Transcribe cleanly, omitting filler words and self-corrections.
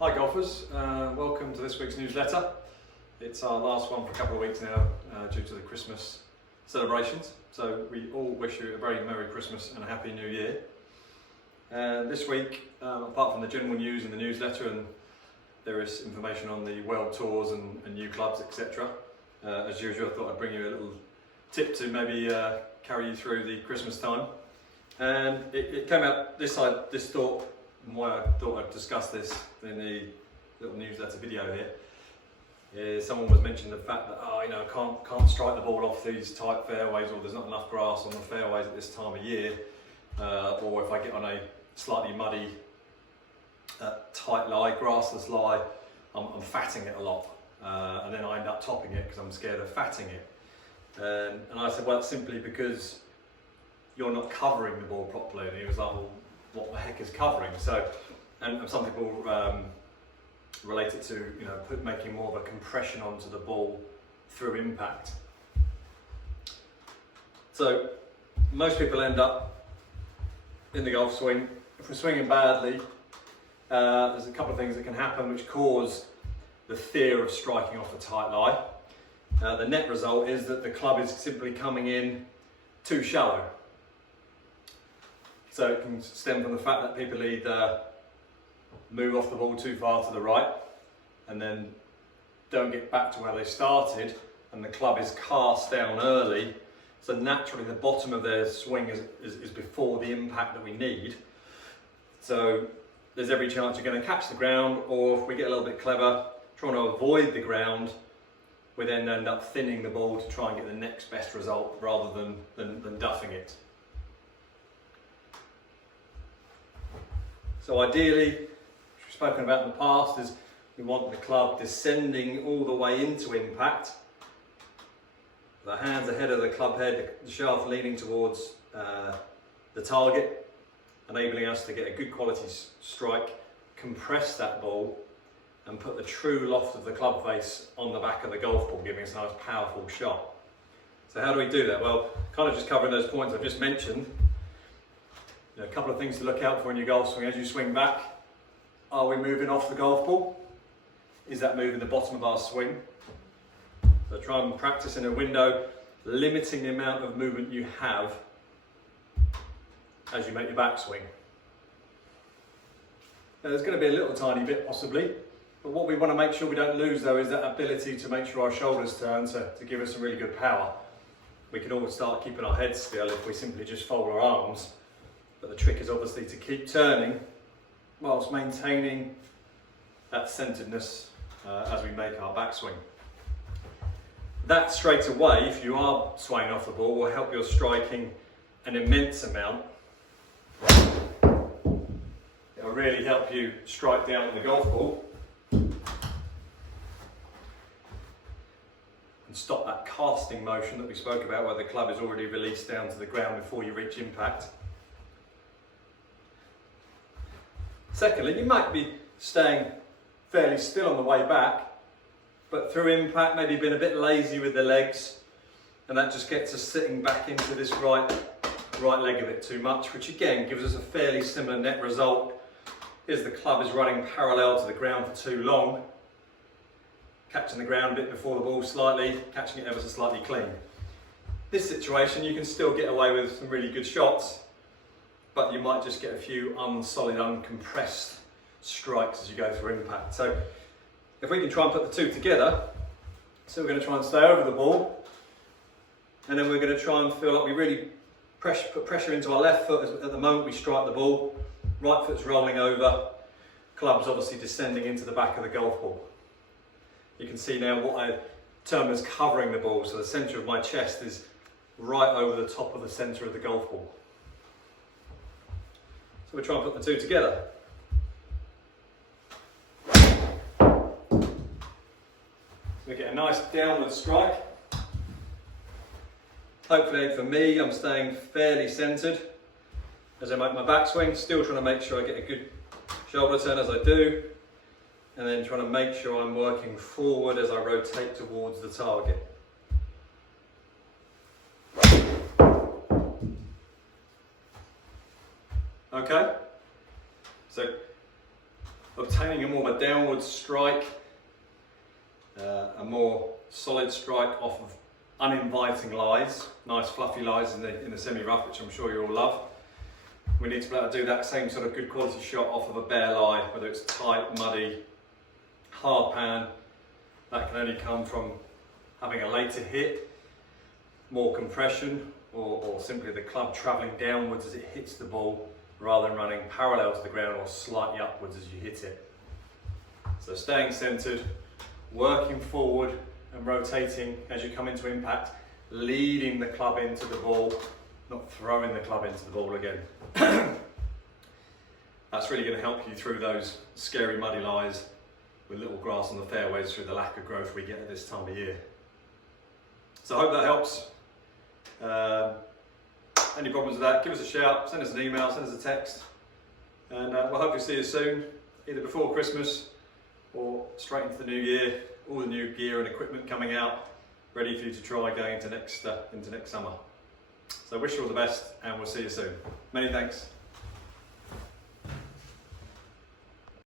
Hi golfers, welcome to this week's newsletter. It's our last one for a couple of weeks now due to the Christmas celebrations. So we all wish you a very Merry Christmas and a Happy New Year. And this week, apart from the general news in the newsletter, and there is information on the world tours and new clubs, etc. As usual, I thought I'd bring you a little tip to maybe carry you through the Christmas time. And it came out this thought, and why I thought I'd discuss this in the little newsletter video here, is someone was mentioning the fact that I can't strike the ball off these tight fairways, or there's not enough grass on the fairways at this time of year, or if I get on a slightly muddy, tight lie, grassless lie, I'm fatting it a lot, and then I end up topping it because I'm scared of fatting it. And I said, well, it's simply because you're not covering the ball properly. And he was like, well, what the heck is covering? So, and some people relate it to making more of a compression onto the ball through impact. So most people end up in the golf swing, if we're swinging badly, there's a couple of things that can happen which cause the fear of striking off a tight lie. The net result is that the club is simply coming in too shallow. So it can stem from the fact that people either move off the ball too far to the right and then don't get back to where they started, and the club is cast down early, so naturally the bottom of their swing is before the impact that we need. So there's every chance you're going to catch the ground, or if we get a little bit clever trying to avoid the ground, we then end up thinning the ball to try and get the next best result rather than duffing it. So ideally, which we've spoken about in the past, is we want the club descending all the way into impact. The hands ahead of the club head, the shaft leaning towards the target, enabling us to get a good quality strike, compress that ball, and put the true loft of the club face on the back of the golf ball, giving us a nice powerful shot. So how do we do that? Well, kind of just covering those points I've just mentioned. A couple of things to look out for in your golf swing as you swing back. Are we moving off the golf ball? Is that moving the bottom of our swing? So try and practice in a window, limiting the amount of movement you have as you make your backswing. Now there's going to be a little tiny bit possibly, but what we want to make sure we don't lose though is that ability to make sure our shoulders turn to give us some really good power. We can always start keeping our heads still if we simply just fold our arms. But the trick is obviously to keep turning whilst maintaining that centeredness as we make our backswing. That straight away, if you are swaying off the ball, will help your striking an immense amount. It will really help you strike down the golf ball and stop that casting motion that we spoke about, where the club is already released down to the ground before you reach impact. Secondly, you might be staying fairly still on the way back, but through impact maybe been a bit lazy with the legs, and that just gets us sitting back into this right leg a bit too much, which again gives us a fairly similar net result. Is the club is running parallel to the ground for too long, catching the ground a bit before the ball slightly, catching it ever so slightly clean. This situation you can still get away with some really good shots, but you might just get a few unsolid, uncompressed strikes as you go through impact. So if we can try and put the two together, so we're going to try and stay over the ball, and then we're going to try and feel like we really put pressure into our left foot at the moment we strike the ball, right foot's rolling over, club's obviously descending into the back of the golf ball. You can see now what I term as covering the ball, so the centre of my chest is right over the top of the centre of the golf ball. So we'll try and put the two together. So we get a nice downward strike. Hopefully for me, I'm staying fairly centred as I make my backswing, still trying to make sure I get a good shoulder turn as I do, and then trying to make sure I'm working forward as I rotate towards the target. Okay, so obtaining a more of a downward strike, a more solid strike off of uninviting lies, nice fluffy lies in the semi-rough, which I'm sure you all love. We need to be able to do that same sort of good quality shot off of a bare lie, whether it's tight, muddy, hard pan. That can only come from having a later hit, more compression, or simply the club travelling downwards as it hits the ball, rather than running parallel to the ground or slightly upwards as you hit it. So staying centred, working forward and rotating as you come into impact, leading the club into the ball, not throwing the club into the ball again. That's really going to help you through those scary muddy lies with little grass on the fairways through the lack of growth we get at this time of year. So I hope that helps. Any problems with that, give us a shout, send us an email, send us a text, and we'll hopefully see you soon, either before Christmas or straight into the new year. All the new gear and equipment coming out, ready for you to try going into next summer. So wish you all the best, and we'll see you soon. Many thanks.